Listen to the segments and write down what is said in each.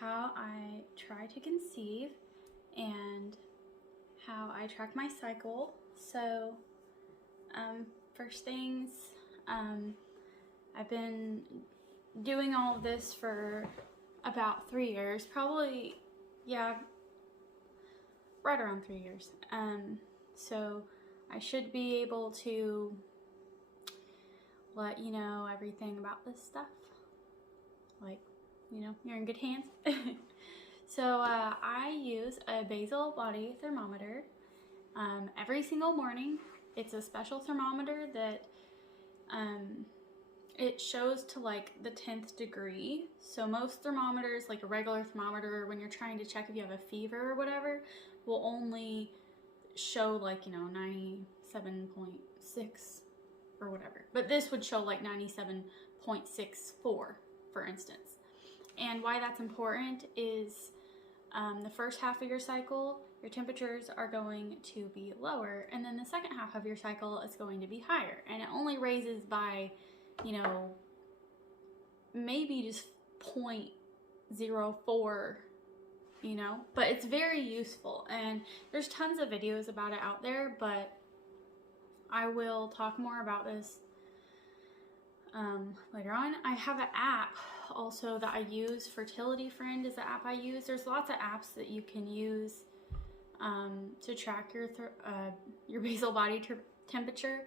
how I try to conceive and how I track my cycle. So first things, I've been doing all of this for about 3 years, probably, yeah, right around 3 years. So I should be able to let you know everything about this stuff. Like, you know, you're in good hands. So I use a basal body thermometer every single morning. It's a special thermometer that it shows to like the 10th degree. So most thermometers, like a regular thermometer, when you're trying to check if you have a fever or whatever, will only show like, you know, 97.6 or whatever. But this would show like 97.64, for instance. And why that's important is the first half of your cycle, your temperatures are going to be lower, and then the second half of your cycle is going to be higher. And it only raises by, you know, maybe just 0.04, you know, but it's very useful. And there's tons of videos about it out there, but I will talk more about this later on. I have an app also that I use. Fertility Friend is the app I use. There's lots of apps that you can use to track your basal body temperature.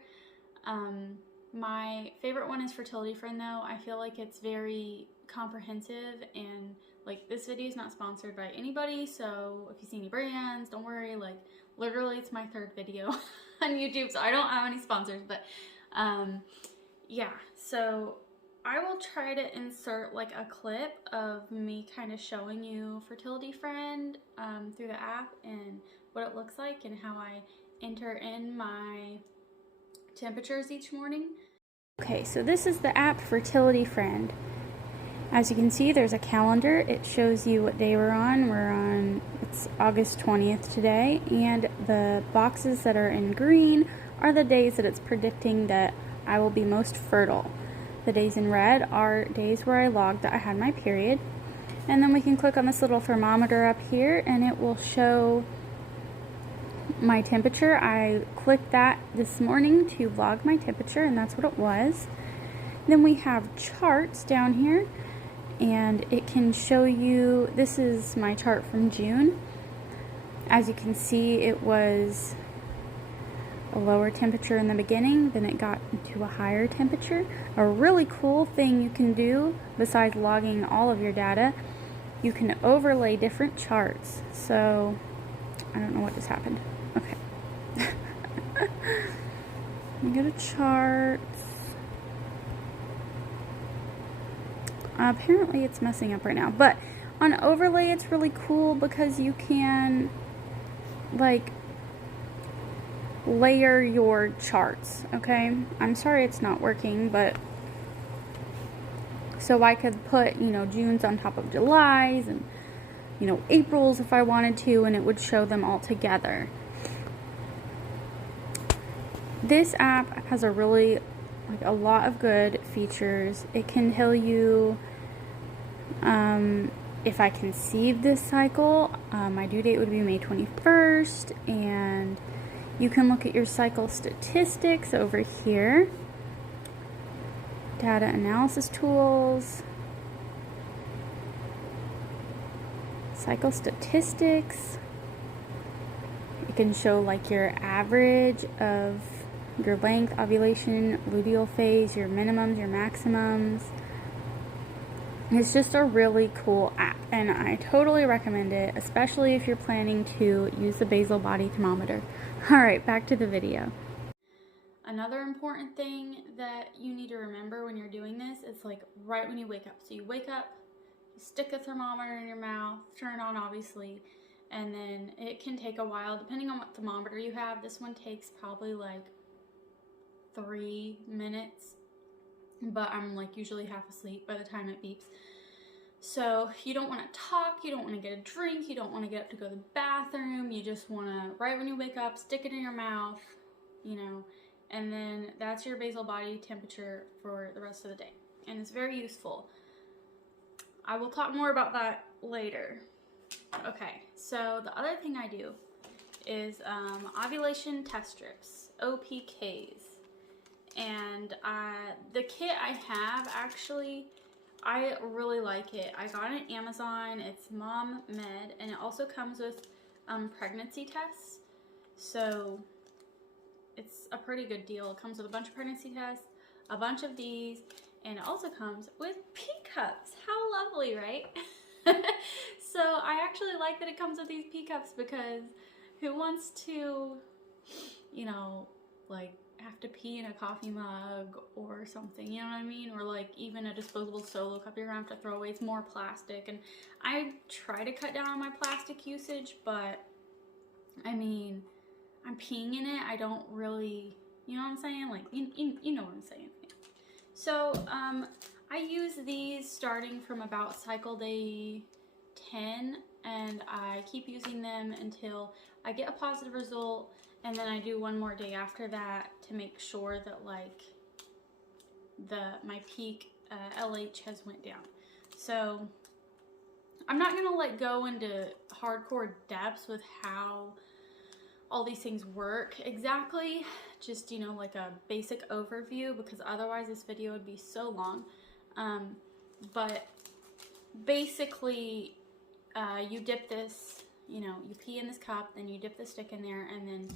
My favorite one is Fertility Friend though. I feel like it's very comprehensive, and like, this video is not sponsored by anybody, so if you see any brands, don't worry. Like, literally it's my 3rd video on YouTube, so I don't have any sponsors, but yeah, so I will try to insert like a clip of me kind of showing you Fertility Friend through the app and what it looks like and how I enter in my temperatures each morning. Okay, so this is the app Fertility Friend. As you can see, there's a calendar. It shows you what day we're on. It's August 20th today, and the boxes that are in green are the days that it's predicting that I will be most fertile. The days in red are days where I logged that I had my period. And then we can click on this little thermometer up here and it will show my temperature. I clicked that this morning to log my temperature, and that's what it was. Then we have charts down here, and it can show you, this is my chart from June. As you can see, it was a lower temperature in the beginning, then it got into a higher temperature. A really cool thing you can do, besides logging all of your data, you can overlay different charts. So, I don't know what just happened. Okay. Let me go to charts. Apparently it's messing up right now, but on overlay it's really cool because you can like layer your charts. Okay, I'm sorry it's not working, but so I could put, you know, June's on top of July's and, you know, April's if I wanted to, and it would show them all together. This app has a really, like, a lot of good features. It can tell you if I conceive this cycle. My due date would be May 21st, and you can look at your cycle statistics over here. Data analysis tools. Cycle statistics. It can show like your average of your length, ovulation, luteal phase, your minimums, your maximums. It's just a really cool app, and I totally recommend it, especially if you're planning to use the basal body thermometer. Alright, back to the video. Another important thing that you need to remember when you're doing this is like right when you wake up. So you wake up, you stick the thermometer in your mouth, turn it on obviously, and then it can take a while depending on what thermometer you have. This one takes probably like 3 minutes, but I'm like usually half asleep by the time it beeps. So you don't want to talk, you don't want to get a drink, you don't want to get up to go to the bathroom. You just want to, right when you wake up, stick it in your mouth, you know, and then that's your basal body temperature for the rest of the day. And it's very useful. I will talk more about that later. Okay, so the other thing I do is ovulation test strips, OPKs. And the kit I have, actually, I really like it. I got it on Amazon. It's Mom Med, and it also comes with pregnancy tests. So it's a pretty good deal. It comes with a bunch of pregnancy tests, a bunch of these, and it also comes with pee cups. How lovely, right? So I actually like that it comes with these pee cups, because who wants to, you know, like have to pee in a coffee mug or something, you know what I mean? Or like even a disposable solo cup you're gonna have to throw away. It's more plastic, and I try to cut down on my plastic usage, but I mean, I'm peeing in it. I don't really, you know what I'm saying? Like, you know what I'm saying. Yeah. So I use these starting from about cycle day 10, and I keep using them until I get a positive result, and then I do one more day after that to make sure that like my peak LH has went down. So I'm not gonna like go into hardcore depths with how all these things work exactly, just, you know, like a basic overview, because otherwise this video would be so long. But basically you dip this, you know, you pee in this cup, then you dip the stick in there, and then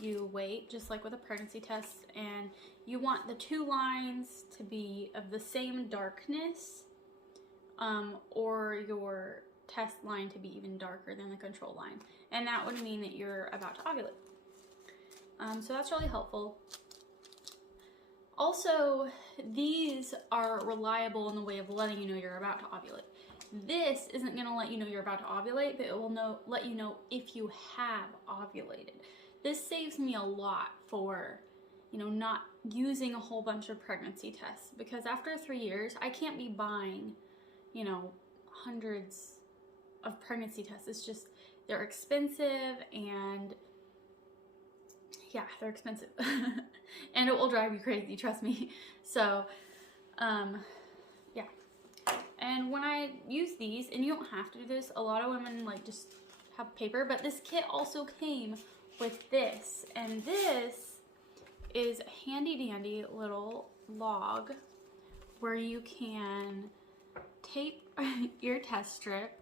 you wait, just like with a pregnancy test, and you want the two lines to be of the same darkness, or your test line to be even darker than the control line, and that would mean that you're about to ovulate. So that's really helpful. Also, these are reliable in the way of letting you know you're about to ovulate. This isn't going to let you know you're about to ovulate, but it will let you know if you have ovulated. This saves me a lot for, you know, not using a whole bunch of pregnancy tests, because after 3 years, I can't be buying, you know, hundreds of pregnancy tests. It's just, they're expensive, and yeah, they're expensive. And it will drive you crazy, trust me. So, yeah. And when I use these, and you don't have to do this, a lot of women like just have paper, but this kit also came with this, and this is a handy dandy little log where you can tape your test strip,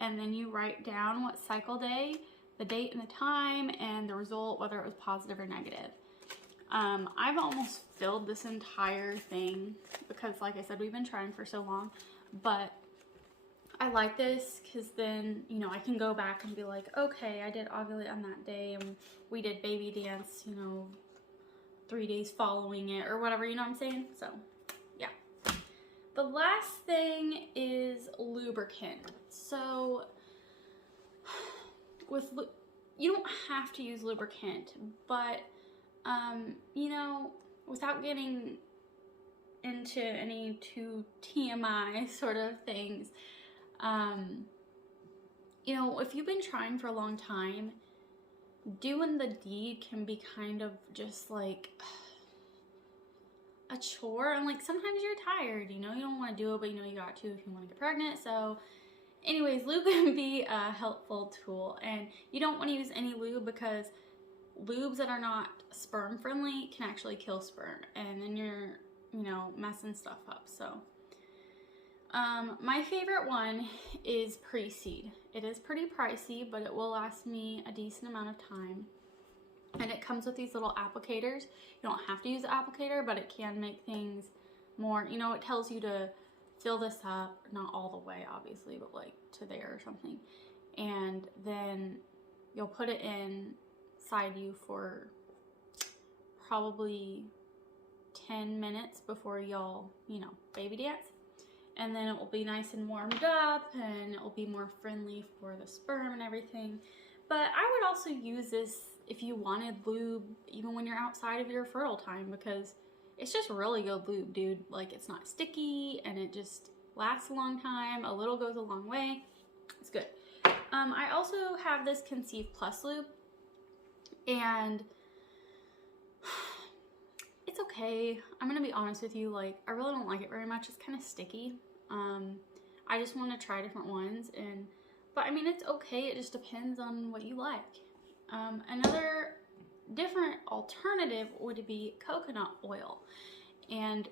and then you write down what cycle day, the date and the time, and the result, whether it was positive or negative. I've almost filled this entire thing because, like I said, we've been trying for so long, but I like this because then, you know, I can go back and be like, okay, I did ovulate on that day, and we did baby dance, you know, 3 days following it, or whatever, you know what I'm saying? So, yeah. The last thing is lubricant. So, you don't have to use lubricant, but, you know, without getting into any too TMI sort of things, you know, if you've been trying for a long time, doing the deed can be kind of just like a chore, and like sometimes you're tired, you know, you don't want to do it, but you know you got to if you want to get pregnant. So anyways, lube can be a helpful tool, and you don't want to use any lube, because lubes that are not sperm friendly can actually kill sperm, and then you're, you know, messing stuff up. So my favorite one is Preseed. It is pretty pricey, but it will last me a decent amount of time. And it comes with these little applicators. You don't have to use the applicator, but it can make things more, you know, it tells you to fill this up, not all the way obviously, but like to there or something. And then you'll put it inside you for probably 10 minutes before you'll, you know, baby dance. And then it will be nice and warmed up, and it will be more friendly for the sperm and everything. But I would also use this if you wanted lube even when you're outside of your fertile time, because it's just really good lube, dude. Like, it's not sticky, and it just lasts a long time. A little goes a long way. It's good. I also have this Conceive Plus lube, and it's okay. I'm gonna be honest with you, like, I really don't like it very much. It's kind of sticky. I just want to try different ones, but I mean, it's okay. It just depends on what you like. Another different alternative would be coconut oil, and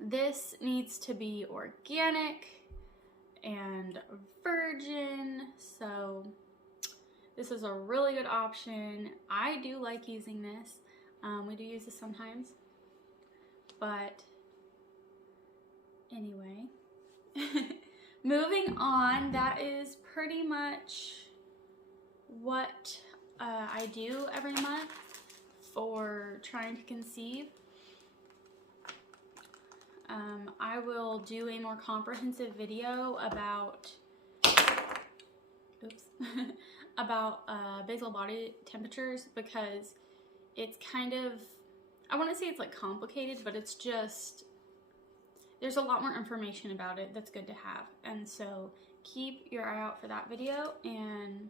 this needs to be organic and virgin, so this is a really good option. I do like using this. We do use this sometimes, but anyway. Moving on, that is pretty much what I do every month for trying to conceive. I will do a more comprehensive video about basal body temperatures, because it's kind of, I want to say it's like complicated, but it's just, there's a lot more information about it that's good to have. And so keep your eye out for that video, and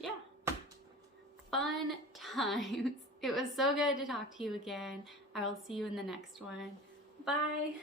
yeah, fun times. It was so good to talk to you again. I will see you in the next one. Bye.